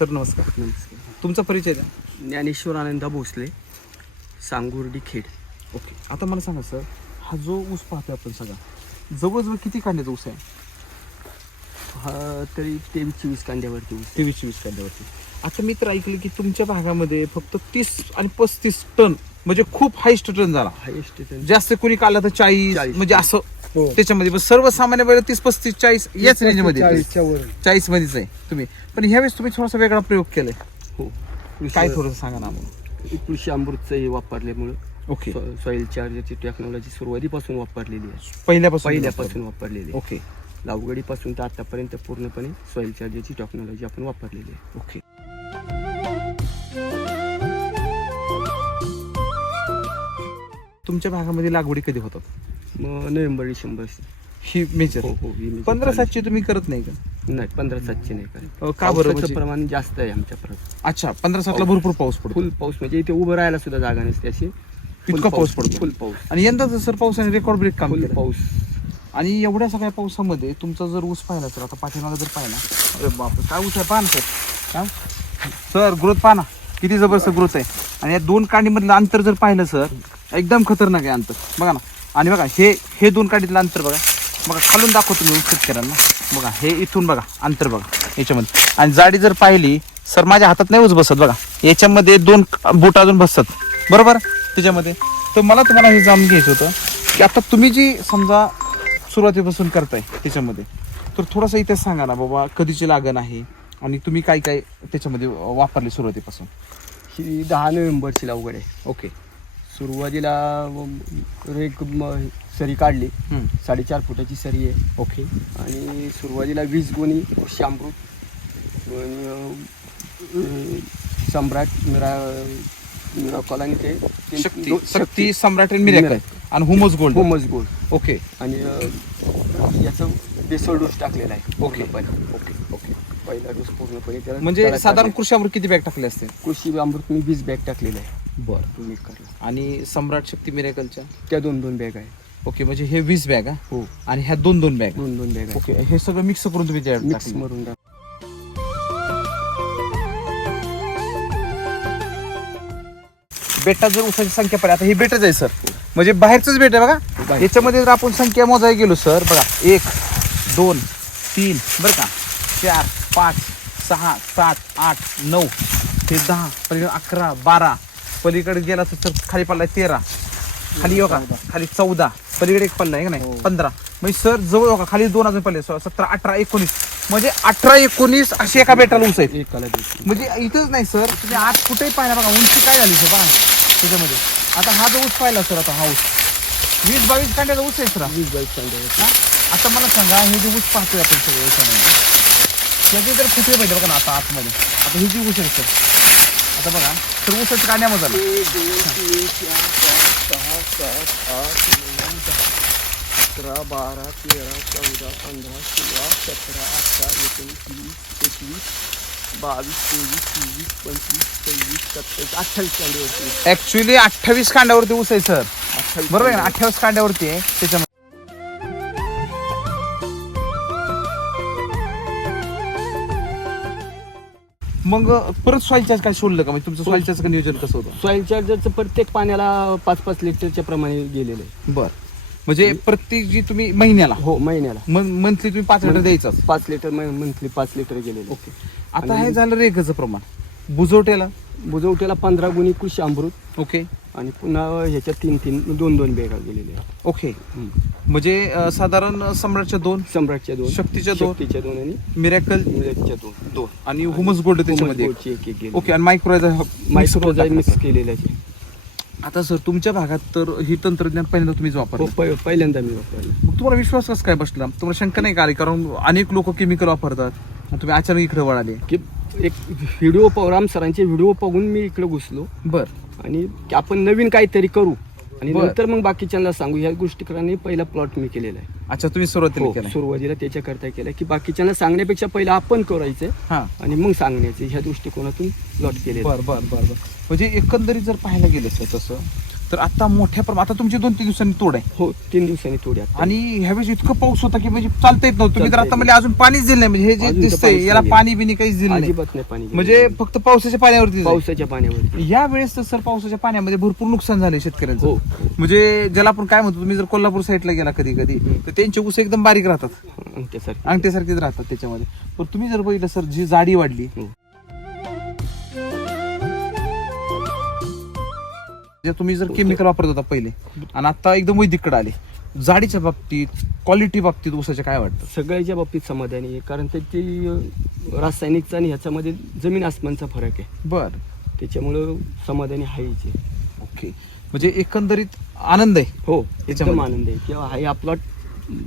Sir नमस्कार. नमस्कार. तुमचा परिचय द्या. ज्ञानेश्वर आनंदा भोसले, सांगुर्डी खेड. ओके. आता मला सांगा सर, हा जो ऊस पाहतोय आपण सगळा, जवळजवळ किती कांड्याचा ऊस आहे? हा तरी 23-24 कांड्यावरती ऊस. 23-24 कांड्यावरती. आता मी तर ऐकलं की तुमच्या भागामध्ये फक्त 30 आणि 35 टन म्हणजे खूप हायस्ट टन झाला. हायेस्ट जास्त कोणी काढला तर 40 40. म्हणजे असं त्याच्यामध्ये. पण सर्वसामान्य वेळ 30-35-40 याच रेंज मध्ये 40 मध्येच आहे तुम्ही. पण ह्यावेळेस तुम्ही थोडासा वेगळा प्रयोग केलाय. हो. काय थोडं सांगा ना आम्हाला. कृषी अमृतचं हे वापरल्यामुळं ओके. सॉइल चार्जरची टेक्नॉलॉजी सुरुवातीपासून वापरलेली आहे. पहिल्यापासून वापरलेली आहे. ओके. लागवडीपासून तर आतापर्यंत पूर्णपणे सॉइल चार्जरची टेक्नॉलॉजी आपण वापरलेली आहे. ओके. तुमच्या भागामध्ये लागवडी कधी होतात? मग नोव्हेंबर-डिसेंबर. ही मेजर. हो हो. 15-7 तुम्ही करत नाही का? नाही, 15-7 नाही कारण का बरं? पावसाचं प्रमाण जास्त आहे आमच्या परत. अच्छा, 15-7 भरपूर पाऊस पडतो. फुल पाऊस म्हणजे इथे उभं राहायला सुद्धा जागा नसते अशी. इतका पाऊस पडतो. फुल पाऊस. आणि यंदाचं सर पावसाने रेकॉर्ड ब्रेक काम फुल केलं. पाऊस. आणि एवढ्या सगळ्या पावसामध्ये तुमचा जर ऊस पाहिला सर, आता पाठीमागे जर पाहिला, अरे बापरे काय ऊस आहे पाहा ना सर. काय सर, ग्रोथ पाहा ना किती जबरदस्त ग्रोथ आहे. आणि या 2 कांडीमधलं अंतर जर पाहिलं सर, एकदम खतरनाक आहे अंतर. बघा ना. आणि बघा हे 2 कांडीतलं अंतर बघा. बघा खालून दाखवतो मी शेतकऱ्यांना. बघा हे इथून बघा अंतर बघा याच्यामध्ये. आणि जाडी जर पाहिली सर, माझ्या हातात नाही ऊस बसत बघा. याच्यामध्ये 2 बोट अजून बसतात बरोबर त्याच्यामध्ये. तर मला तुम्हाला हे जाणून घ्यायचं होतं की आता तुम्ही जी समजा सुरुवातीपासून करताय त्याच्यामध्ये, तर थोडासा इथे सांगा ना बाबा, कधीची लागण आहे आणि तुम्ही काय काय त्याच्यामध्ये वापरले सुरुवातीपासून? ही 10 नोव्हेंबरची लागवड आहे. ओके. सुरुवातीला सरी काढली. 4.5 फुटाची सरी आहे. ओके. आणि सुरुवातीला 20 गोणी कृषी अमृत आणि सम्राट मिराकल आणि ते शक्ती सम्राट आणि मिरॅकल आणि हुमस गोल्ड. ओके. आणि याचं बेसोल डोस टाकलेला आहे. ओके. ओके. पहिला डोस पूर्णपणे त्याला म्हणजे साधारण कृषी अमृत किती बॅग टाकले असते? कृषी अमृत मी 20 बॅग टाकलेले आहे. बरं. तुम्ही करला. आणि सम्राट शक्ती मिरॅकलच्या त्या 2 बॅग आहे. ओके. म्हणजे हे 20 बॅग आहे. हो. आणि ह्या 2 बॅग. 2 बॅग आहे. ओके. हे सगळं मिक्स करून तुम्ही त्या मिक्स मरून टाक. बेटा जर ऊसाची संख्या पाहिजे, आता ही बेटच आहे सर, म्हणजे बाहेरच बेट आहे बघा. याच्यामध्ये जर आपण संख्या मोजायला गेलो सर, बघा 1 2 3 बरं का, 4 5 6 7 8 9 हे 10 पलीकडे 11 12 पलीकडे गेला तर सर खाली पल्ला 13, खाली बघा खाली 14, पलीकडे एक पल्ला आहे का नाही 15, म्हणजे सर जवळ बघा खाली 2 अजून पल्ले 17 18 19 म्हणजे 18-19 अशी एका बेटाला ऊस आहे. म्हणजे इथंच नाही सर, तुम्ही आज कुठेही पाहिला बघा उंची काय झाली सर बघा त्याच्यामध्ये. आता हा जो ऊस पाहिला सर, आता हा ऊस 20-22 कांड्याचा ऊस आहे सर. 20-22 कांड्याचा. आता मला सांगा, हे जे ऊस पाहतोय आपण सगळं याच्यामध्ये, त्याचे तर फुटले पाहिजे बघा ना आता आतमध्ये. आता ही जी ऊस आहे सर, आता बघा तर ऊसाची कांड्यामध्ये 1 2 3 4 5 6 7 8 9 10 11 12 13 14 15 16 17 18 19 20 21 22 23 24 25 26 27 28 कांड्यावरती. ऍक्च्युली 28 कांड्यावरती ऊस आहे सर. 28 बरोबर आहे ना, 28 कांड्यावरती आहे त्याच्यामध्ये. मग परत सॉइल चार्ज काय सोडलं का? म्हणजे तुमचं सॉइल चार्जचं नियोजन कसं होतं? सॉइल चार्जरचं प्रत्येक पाण्याला 5-5 लिटरच्या प्रमाणे गेलेलं आहे. बरं. म्हणजे प्रत्येक जी तुम्ही महिन्याला, हो महिन्याला मंथली तुम्ही 5 लिटर द्यायचं. 5 लिटर मंथली 5 लिटर गेलेले. ओके. आता हे झालं रेगचं प्रमाण. बुजवट्याला 15 गुणी कृषी अमृत. ओके. आणि पुन्हा ह्याच्यात 2 बॅगा गेलेले आहेत. ओके. म्हणजे साधारण सम्राटच्या 2, सम्राटच्या 2, शक्तीच्या 2 आणि मिरॅकलच्या 2 आणि हुमस गोल्ड त्याच्यामध्ये एक गेले. ओके. आणि मायक्रोजाईम मिक्स केलेलं आहे. आता सर तुमच्या भागात तर ही तंत्रज्ञान पहिल्यांदा तुम्हीच वापरलं? पहिल्यांदा मी वापरलं. मग तुम्हाला विश्वास कसं काय बसला? तुम्हाला शंका नाही का आली? कारण अनेक लोक केमिकल वापरतात, तुम्ही अचानक इकडे वळाले. की एक व्हिडिओ राम सरांचे व्हिडिओ बघून मी इकडे घुसलो. आणि आपण नवीन काहीतरी करू आणि नंतर मग बाकीच्यांना सांगू, ह्या गोष्टी करण्याने पहिला प्लॉट मी केलेला आहे. अच्छा, तुम्ही सुरुवातीला त्याच्याकरता केलं की बाकीच्यांना सांगण्यापेक्षा पहिला आपण करायचं आणि मग सांगण्याचे, ह्या दृष्टिकोनातून प्लॉट केले. बरं. म्हणजे एकंदरीत जर पाहायला गेलं सर तसं, तर आता मोठ्या प्रमाणात आता तुमची 2-3 दिवसांनी तोड आहे हो 3 दिवसांनी तोड्या. आणि ह्यावेळेस इतकं पाऊस होता की म्हणजे चालता येत नव्हतं. तुम्ही तर चालता आता म्हणजे अजून पाणीच दिलं नाही म्हणजे हे जे अजून तर दिसतंय पाणीच याला नाही. पाणी बिनी काहीच दिलं नाही अजिबात नाही पाणी म्हणजे फक्त पावसाच्या पाण्यावरती पावसाच्या पाण्यावर. या वेळेस तर सर पावसाच्या पाण्यामध्ये भरपूर नुकसान झाले शेतकऱ्यांचं. हो म्हणजे ज्याला आपण काय म्हणतो तुम्ही जर कोल्हापूर साईडला गेला कधी कधी तर त्यांचे ऊस एकदम बारीक राहतात अंगठ्यासारखी. अंगठ्यासारखेच राहतात त्याच्यामध्ये. पण तुम्ही जर बघितलं सर जी जाडी वाढली हो. जे तुम्ही जर केमिकल वापरत होता पहिले आणि आता एकदम वैदिककडे आले जाडीच्या बाबतीत क्वालिटी बाबतीत ऊसाच्या काय वाटतं? सगळ्याच्या बाबतीत समाधानी आहे कारण त्याची रासायनिकचा आणि ह्याच्यामध्ये जमीन आसमानचा फरक आहे. बर त्याच्यामुळं समाधानी हायचे. ओके म्हणजे एकंदरीत आनंद आहे. हो याच्यामध्ये. एकदम आनंद आहे किंवा हाय आपला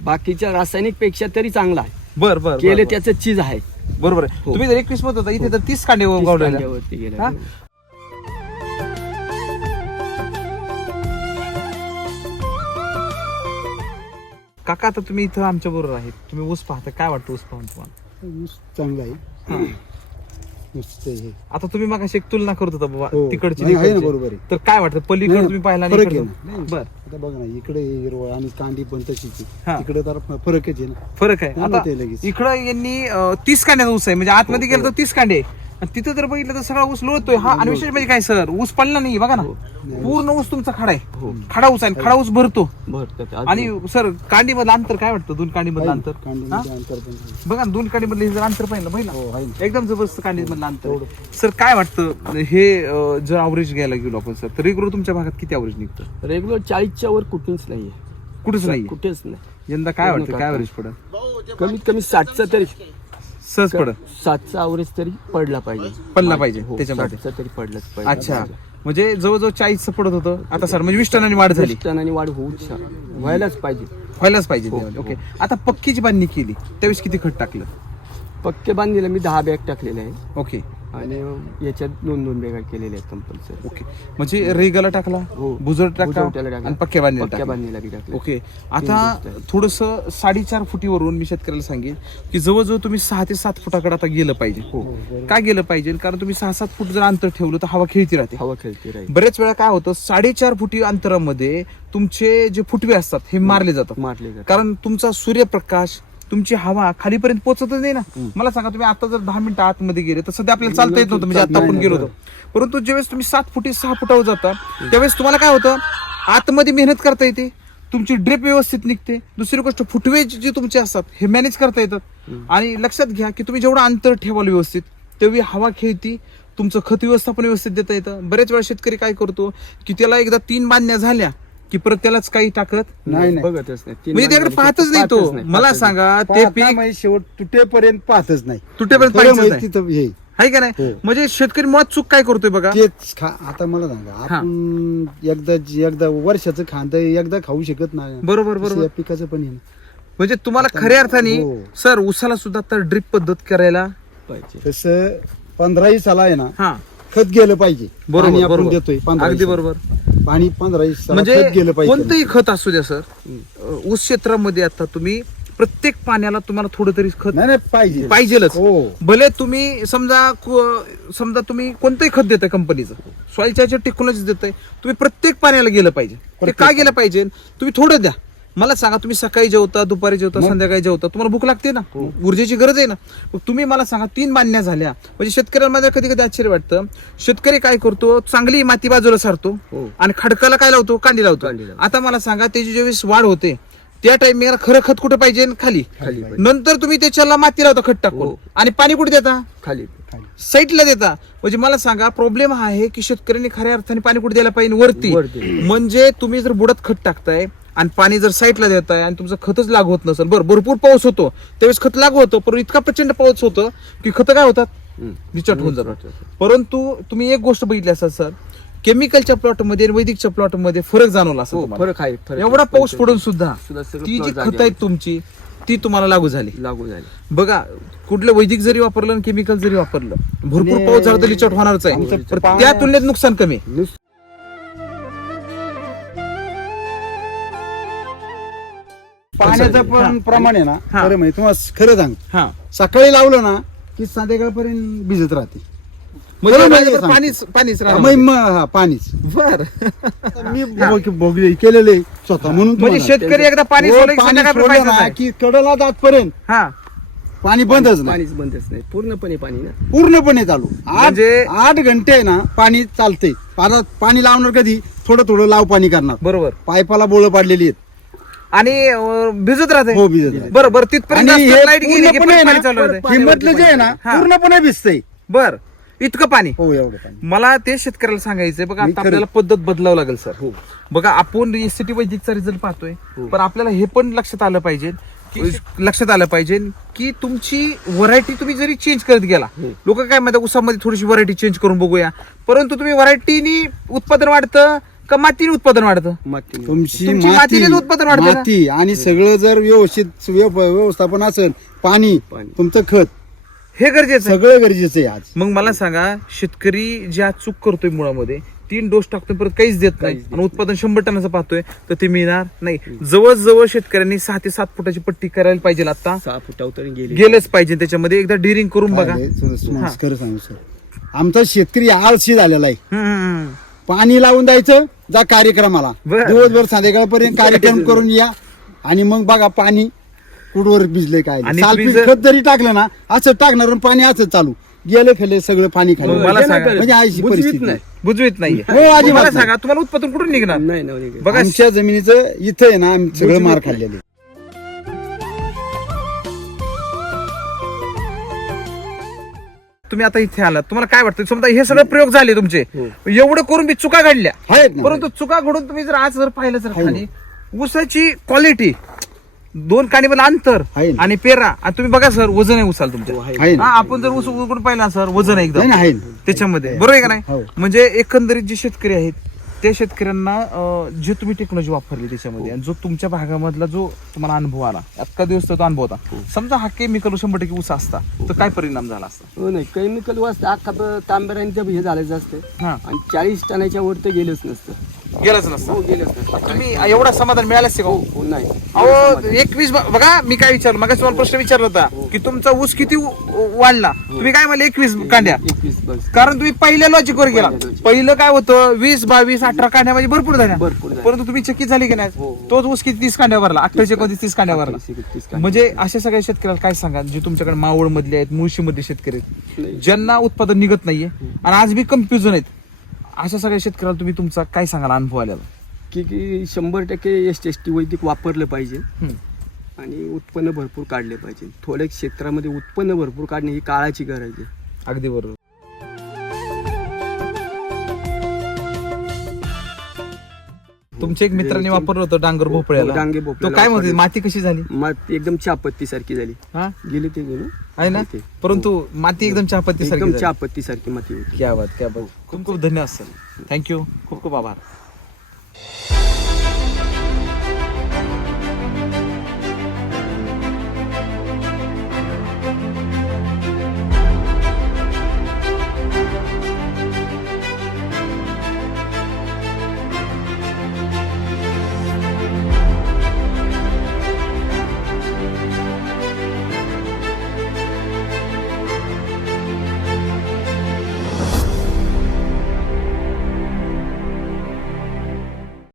बाकीच्या रासायनिक पेक्षा तरी चांगला आहे. बर बर केले त्याचं चीज आहे. बरोबर आहे. हो. तुम्ही जर 21 मध्ये होता इथे तर 30 कांडे 30 गावलेले. कांड्यावरती गेला. हा? काका आता तुम्ही इथं आमच्या बरोबर आहेत तुम्ही ऊस पाहता काय वाटतं ऊस पाहून तुम्हाला? ऊस चांगला आहे. नुसतं हे आता तुम्ही मग एक तुलना करत होता बाबा हो. तिकडची नाही, आहे ना, तिकडची. बरोबर आहे. तर काय वाटतं पलीकडे नाही, तुम्ही पाहिला आणि फरक आहे इकडचं? ना. नाही, बर आता बघा ना इकडे हिरवळ आणि कांडी पण तशीच हा. आहे. तिकडे तर फरकच आहे ना. फरक आहे. त्यामुळे आता ते लगेच. इकडं यांनी 30 कांड्याचा ऊस आहे म्हणजे आतमध्ये हो, गेलं तर 30 कांडे आहे. आणि तिथं जर बघितलं तर सगळा ऊस लोळतोय हा आणि विशेष म्हणजे काय सर ऊस पडला नाही बघा ना हो. पूर्ण ऊस तुमचा खडा आहे. हो. खडा ऊस आहे खडा ऊस भरतो. भरतात. आणि सर कांडी मधलं अंतर काय वाटतं? 2 कांडी मधलं अंतर कांडीमध्ये अंतर पण आहे. बघा ना 2 कांडी मधलं हे जर अंतर पाहिलं हो पहिला आहे ना. एकदम जबरदस्त कांडी मधलं अंतर आहे. सर काय वाटतं हे जर अवरेज घ्यायला गेलो आपण सर तर रेग्युलर तुमच्या भागात किती अवरेज निघतं? रेग्युलर 40च्या वर कुठेच नाहीये. कुठेच नाही कुठेच नाही. यंदा काय पूर्ण वाटतं काय काका. अवरेज पडेल? कमीत कमी 60चा तरी सहज पडेल 7चा अवरेज तरी पडला पाहिजे. पडला पाहिजे हो, त्याच्यामध्ये. 60चा तरी पडलाच पाहिजे. अच्छा म्हणजे जवळजवळ 40 पडत होतं आता सर म्हणजे 20 टनांनी वाढ झाली. 20 टनांनी वाढ होऊच व्हायलाच पाहिजे. व्हायलाच पाहिजे हो, त्यामध्ये. हो. ओके आता पक्कीची बांधणी केली त्यावेळेस किती खत टाकलं? पक्के बांधलेला मी 10 बॅग टाकलेले आहे ओके आणि याच्यात 2-2 बॅगा केलेल्या आहेत कंपल्सरी. ओके म्हणजे रेगाला टाकला हो. बुजर टाकला बुजवट्याला टाकला. आणि पक्क्या बांधणीला पक्क्या टाकला. बांधणीला बी टाकले. ओके आता थोडस 4.5 फुटीवरून मी शेतकऱ्याला सांगेन की जवळजवळ तुम्ही 6 ते 7 फुटाकडे आता गेलं पाहिजे. काय गेलं पाहिजे कारण तुम्ही 6-7 फूट जर अंतर ठेवलं तर हवा खेळती राहते. हवा खेळते राहील. बरेच वेळा काय होतं 4.5 फुटी अंतरामध्ये तुमचे जे फुटवे असतात हे मारले जातात मारले जातात. कारण तुमचा सूर्यप्रकाश तुमची हवा खालीपर्यंत पोहोचतच नाही ना. मला सांगा तुम्ही आता जर 10 मिनिटं आतमध्ये गेले तर सध्या आपल्याला चालता येत नव्हतं म्हणजे आता आपण गेलो होतो. परंतु ज्यावेळेस तुम्ही 7 फुटी 6 फुटावर जाता त्यावेळेस तुम्हाला काय होतं आतमध्ये मेहनत करता येते तुमची ड्रिप व्यवस्थित निघते. दुसरी गोष्ट फुटवे जे तुमचे असतात हे मॅनेज करता येतात. आणि लक्षात घ्या की तुम्ही जेवढं अंतर ठेवाल व्यवस्थित तेवढी हवा खेळती तुमचं खत व्यवस्थापन व्यवस्थित देता येतं. बरेच वेळा शेतकरी काय करतो की त्याला एकदा 3 बांधण्या झाल्या की परत त्यालाच काही टाकत नाही बघतच नाही. म्हणजे त्याकडे पाहतच नाही तो. मला सांगा ते पाहता पीक म्हणजे शेवट तुटेपर्यंत पाहतच नाही. तुटेपर्यंत खरं पाहिजेच म्हणजे नाही. तिथं हे आहे का नाही हो. म्हणजे शेतकरी मुळात चूक काय करतोय बघा तेच आता मला सांगा आपण एकदा वर्षाचं खांद एकदा खाऊ शकत नाही. बरोबर तसं बरोबर या पिकाचं पण आहे ना. म्हणजे तुम्हाला खऱ्या अर्थाने हो. सर उसाला सुद्धा तर ड्रिप पद्धत करायला पाहिजे. तसं 15 साला आहे ना हा खत गेलं पाहिजे. बरोबर, पाणी आपण बरोबर. देतोय 15 अगदी बरोबर. पाणी 15 साला म्हणजे खत गेलं पाहिजे. कोणतंही खत असू द्या सर ऊस क्षेत्रामध्ये आता तुम्ही प्रत्येक पाण्याला तुम्हाला थोडं तरी खत नाही पाहिजे पाहिजेलच. हो भले तुम्ही समजा तुम्ही कोणतंही खत देताय कंपनीचं सॉइल चार्जर टेक्नॉलॉजी देताय तुम्ही प्रत्येक पाण्याला गेलं पाहिजे. ते का गेलं पाहिजे तुम्ही थोडं द्या. मला सांगा तुम्ही सकाळी जेवता दुपारी जेवता संध्याकाळी जेवता तुम्हाला भूक लागते ना ऊर्जेची गरज आहे ना. मग तुम्ही मला सांगा 3 बांधण्या झाल्या म्हणजे शेतकऱ्यांमध्ये कधी कधी आश्चर्य वाटतं शेतकरी काय करतो चांगली माती बाजूला सारतो हो. आणि खडकाला काय लावतो कांडी लावतो. कांडी लावतो. आता मला सांगा त्याची ज्यावेळेस वाढ होते त्या टाइमिंगला खरं खत कुठं पाहिजे खाली खाली नंतर तुम्ही त्याच्याला माती लावता खत टाकून हो. आणि पाणी कुठे देता खाली साईटला देता. म्हणजे मला सांगा प्रॉब्लेम हा आहे की शेतकऱ्यांनी खऱ्या अर्थाने पाणी कुठे द्यायला पाहिजे वरती. म्हणजे तुम्ही जर बुडात खत टाकताय आणि पाणी जर साईटला देताय आणि तुमचं खतच लागू होत नसेल बरं भरपूर पाऊस होतो त्यावेळेस खत लागू होतं पण इतका प्रचंड पाऊस होतो की खत काय होतात निचट होऊन जातात. परंतु तुम्ही एक गोष्ट बघितली असाल सर केमिकलच्या प्लॉटमध्ये आणि वैदिकच्या प्लॉटमध्ये फरक जाणवला असेल हो, तुम्हाला. फरक आहे. फरक एवढा पाऊस पडून सुद्धा सगळं ती जी plot खत आहेत तुमची ती तुम्हाला लागू झाली. लागू झाले. बघा कुठलं वैदिक जरी वापरलं आणि केमिकल जरी वापरलं भरपूर आणि पाऊस झाला तर लिचट होणारच आहे आमचं पण पाण्या- त्या तुलनेत नुकसान कमी आहे. नुसतं पाण्याचं पण प्रमाण आहे ना हा. खरं म्हणजे तुम्हाला खरं सांग हा सकाळी लावलं ना की संध्याकाळपर्यंत भिजत राहते. म्हणजे खरं म्हणजे महिनाभर सांगतो. पाणीच पाणीच बर मी भोगले केलेले स्वतः म्हणून म्हणजे तुम्हाला. शेतकरी एकदा पाणी हो, सोडलं की पाणी संध्याकाळपर्यंत सोडलं पाणीच ना आहे. की कडला जातपर्यंत हा पाणी बंदच नाही, पाणीच बंदच नाही, पूर्णपणे पाणी ना. पूर्णपणे चालू. म्हणजे- 8 घंटे ना पाणी चालते. आता पाणी लावणार कधी थोडं थोडं लाव पाणी करणार. बरोबर पाईपाला बोळ पाडलेली आहेत. आणि भिजत राहते हो, भिजत राहते. बरोबर तिथपर्यंत आणि असतं, हे लाईट गेली की पूर्णपणे परत ना, पाणी चालू राहते. हे म्हटलं जे आहे ना हा. पूर्णपणे भिजतंय. बर इतकं पाणी हो, एवढं पाणी. मला ते शेतकऱ्याला सांगायचंय बघा मी आता खरं- आपल्याला पद्धत बदलावं लागेल सर बघा आपण एसटी वैदिकचा रिझल्ट पाहतोय पण आपल्याला हे पण लक्षात आलं पाहिजे की तुमची व्हरायटी तुम्ही जरी चेंज करत गेला लोक काय म्हणतात उसामध्ये थोडीशी व्हरायटी चेंज करून बघूया परंतु तुम्ही व्हरायटीनी उत्पादन वाढतं का मातीने उत्पादन वाढतं माती तुमची तुमची माती मातीनेच उत्पादन वाढतं ना? माती आणि सगळं जर व्यवस्थित व्यवस्थापन असेल पाणी पाणी. तुमचं खत हे गरजेचं आहे सगळं गरजेचं आहे आज. मग मला सांगा शेतकरी ज्या चूक करतोय मुळामध्ये 3 डोस टाकतोय परत काहीच देत नाही आणि उत्पादन 100 टनाचं पाहतोय तर ते मिळणार नाही जवळजवळ शेतकऱ्यांनी 6 ते 7 फुटाची पट्टी करायला पाहिजे आता 6 फुटावर गेले. गेलंच पाहिजे त्याच्यामध्ये एकदा डिरिंग करून बघा काय आहे, खरं सांगू सर, आमचा शेतकरी आळशी झालेला आहे. हम्म. पाणी लावून द्यायचं जा कार्यक्रमाला बरं. दिवसभर संध्याकाळपर्यंत कार्यक्रम करून या आणि मग बघा पाणी कुठवर भिजले काय आणि सालपीठ तुम्ही जर- खत जरी टाकलं ना असं टाकणार आणि पाणी असं चालू गेलं फेले सगळं पाणी खाली मग मला सांगा, म्हणजे अशी बुजवीत परिस्थिती नाही. बुजवीत नाहीये हो, अजिबात मला नाही. सांगा तुम्हाला उत्पादन कुठून निघणार नाही नाही नाही. बघा आमच्या जमिनीचं इथं आहे ना आम्ही सगळं मार खाल्लेले. तुम्ही आता इथे आलात तुम्हाला काय वाटतं समजा हे सगळे प्रयोग झाले तुमचे एवढं करून बी चुका घडल्या आहेत ना. परंतु चुका घडून तुम्ही जर आज जर पाहिलं जर आहे ना. खाली ऊसाची क्वालिटी 2 कांडीमध्ये अंतर आहे ना. आणि पेरा आणि तुम्ही बघा सर वजन आहे उसाल तुमच्या आहे ना. हा, आपण जर ऊस उघडून पाहिला सर वजन आहे नाही एकदम ना, आहे ना. त्याच्यामध्ये बरोबर आहे का हो. नाही म्हणजे एकंदरीत जे शेतकरी आहेत त्या शेतकऱ्यांना जे तुम्ही टेक्नॉलॉजी वापरली त्याच्यामध्ये आणि जो तुमच्या भागामधला जो तुम्हाला अनुभव आला अख्खा दिवस तो अनुभव होता समजा हा केमिकल 100% ऊस असता तर काय परिणाम झाला असता हो नाही केमिकल वाजता अख्खा तांब्याचं हे झालं असतं हा आणि 40 टनाच्या वर तर गेलंच नसतं. गेलाच नसतं हो गेलंच नसतं. तुम्ही एवढा समाधान मिळालंच का हो हो नाही. अहो 21 बघा मी काय विचारलं मग तुम्हाला प्रश्न विचारला होता की तुमचा ऊस किती वाढला तुम्ही काय म्हणले 21 कांड्या 21 बस. कारण तुम्ही पहिल्या लॉजिकवर गेला पहिल्या logic. पहिलं काय होतं 20 22 18 कांड्या म्हणजे भरपूर झाल्या भरपूर झाल्या. परंतु तुम्ही चकित झाली की नाही हो. तोच ऊस किती 30 कांड्या भरला 28 29 30 कांड्या भरला 30 कांड्या. म्हणजे अशा सगळ्या शेतकऱ्याला काय सांगा जे तुमच्याकडे मावळ मधले आहेत मुळशी मधले शेतकरी आहेत नाही. ज्यांना उत्पादन निघत नाहीये आणि आज बी कन्फ्युजन आहेत अशा सगळ्या शेतकऱ्याला तुम्ही तुमचा काय सांगाल अनुभव आलेला की 100% ST वैदिक वापरलं पाहिजे हम्म. आणि उत्पन्न भरपूर काढले पाहिजे. थोड्या क्षेत्रामध्ये उत्पन्न भरपूर काढणे ही काळाची गरज आहे. अगदी बरोबर तुमच्या एक मित्रांनी वापरलं होतं डांगर भोपळ्याला डांगे तो भोपळ्याला काय म्हणते वापरलं. माती कशी झाली मग एकदम चहापत्ती सारखी झाली. हा गेली ते गेली आहे ना ते. परंतु माती एकदम चहापत्ती एकदम सारखी चहापत्ती सारखी माती होती. क्या बात खूप खूप धन्यवाद सर थँक्यू खूप खूप आभार